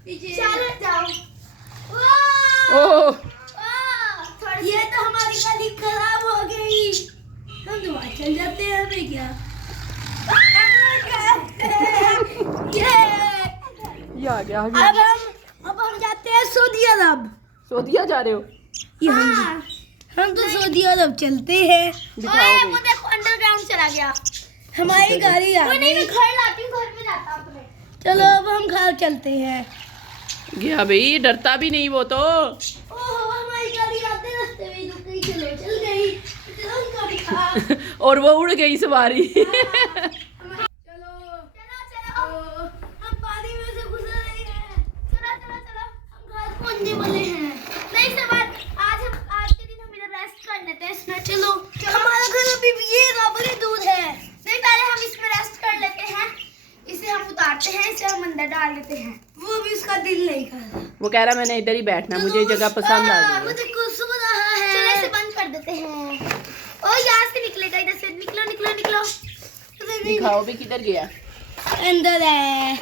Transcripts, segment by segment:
चलो जाओ। ओह ये तो हमारी गली खराब हो गई। हम दुआ चल जाते हैं अभी क्या। ये आ गया अब हम जाते हैं सऊदी अरब। सऊदीया जा रहे हो? हम तो सऊदी अरब चलते हैं। दिखाओ वो देखो अंडरग्राउंड चला गया। हमारी गाड़ी आ गई। मैं घर लाती हूँ, घर में जाता हूँ तुम्हें। चलो अब हम घर चलते हैं। गया भाई, डरता भी नहीं वो तो। ओहो हमारी गाड़ी आते रास्ते में रुक गई। चलो चल गई। चलो गाड़ी खा। और वो उड़ गई सवारी। चलो चलो हम पानी में से गुजर रहे हैं। चलो चलो चलो हम घर पहुंचने वाले हैं। नहीं सवार आज के दिन हम इधर रेस्ट कर लेते हैं इसमें। चलो हमारा घर अभी भी ये बड़ी दूर है। नहीं पहले हम इसमें रेस्ट कर लेते हैं। इसे हम उतारते हैं, इसे हम अंदर डाल देते हैं। वो भी उसका दिल नहीं कर रहा। वो कह रहा मैंने इधर ही बैठना, मुझे ये जगह पसंद आ गई है। मुझे कुछ रहा है। चलो इसे बंद कर देते हैं। ओ यहाँ से निकलेगा, इधर से निकलो निकलो निकलो। दिखाओ भी किधर गया। अंदर है,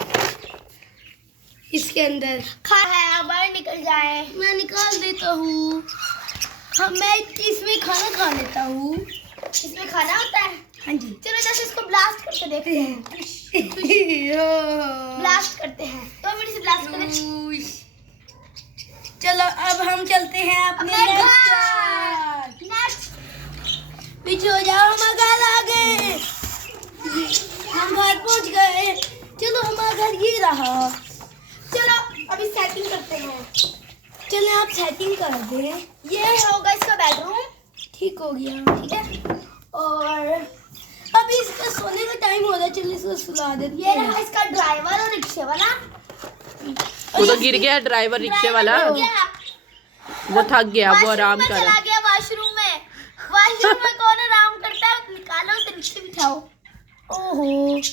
इसके अंदर खा है। बाहर निकल जाए। मैं निकाल देता हूँ। मैं इसमें खाना खा लेता हूँ। इसमें खाना होता है? हाँ जी। चलो जैसे इसको ब्लास्ट करके देखते हैं। ब्लास्ट करते हैं। 2 मिनट से ब्लास्ट करें। चलो अब हम चलते हैं अपने नेक्स्ट। पीछे हो जाओ, हम घर आ गए। हम घर पहुंच गए। चलो हमारा घर ये रहा। चलो अभी सेटिंग करते हैं। चलो आप सेटिंग कर दे। ये होगा इसका बेडरूम। ठीक हो गया। ठीक है। और अभी इसका सोने का टाइम हो रहा है। चलो इसको सुला देते हैं। ये रहा इसका ड्राइवर और रिक्शे वाला। वो तो गिर गया ड्राइवर रिक्शे वाला। वो थक गया, वो आराम कर रहा। चला गया वॉशरूम में। वॉशरूम में कौन आराम करता है? निकालो उसे, नीचे बिठाओ। ओहो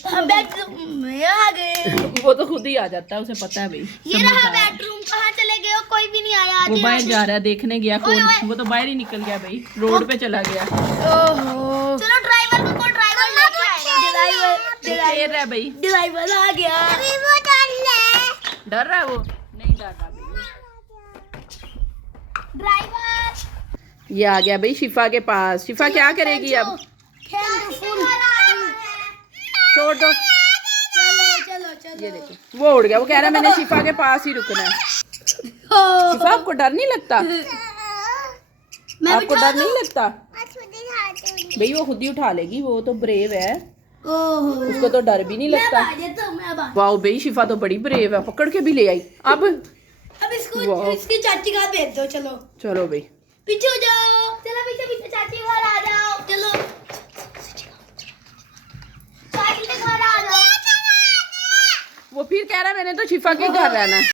हम बेडरूम में आ गए। वो तो खुद ही आ जाता है, उसे पता है भाई। ये रहा बेडरूम। कहाँ चले गए हो? कोई भी नहीं आया आज। वो बाहर जा रहा है, देखने गया कौन। वो तो बाहर ही निकल गया भाई, रोड पे चला गया। ओहो चलो ड्राइवर को कौन ड्राइवर लेके आएगा? ड्राइवर है भाई। ड्राइवर आ गया। अभी वो डर रहा है वो? नहीं डर रहा भाई। ड्राइवर ये आ गया भाई शिफा के पास। शिफा क्या करेगी अब? छोड़ दो। चलो चलो चलो। ये देखो वो उड़ गया। वो कह रहा है मैंने शिफा के पास ही रुकना है। शिफा आपको डर नहीं लगता? आपको डर नहीं लगता? भाई वो खुद ही उठा लेगी, वो तो ब्रेव है। उसको तो डर भी नहीं लगता। वाह भाई शिफा तो बड़ी ब्रेव है, पकड़ के भी ले आई। अब इसको इसकी चाची का भेज दो। चलो चलो भाई पीछे हो जाओ। चलो पीछे पीछे चाची घर आ जाओ। चलो चाची के घर आ जाओ। वो फिर कह रहा है मैंने तो शिफा के घर रहना है।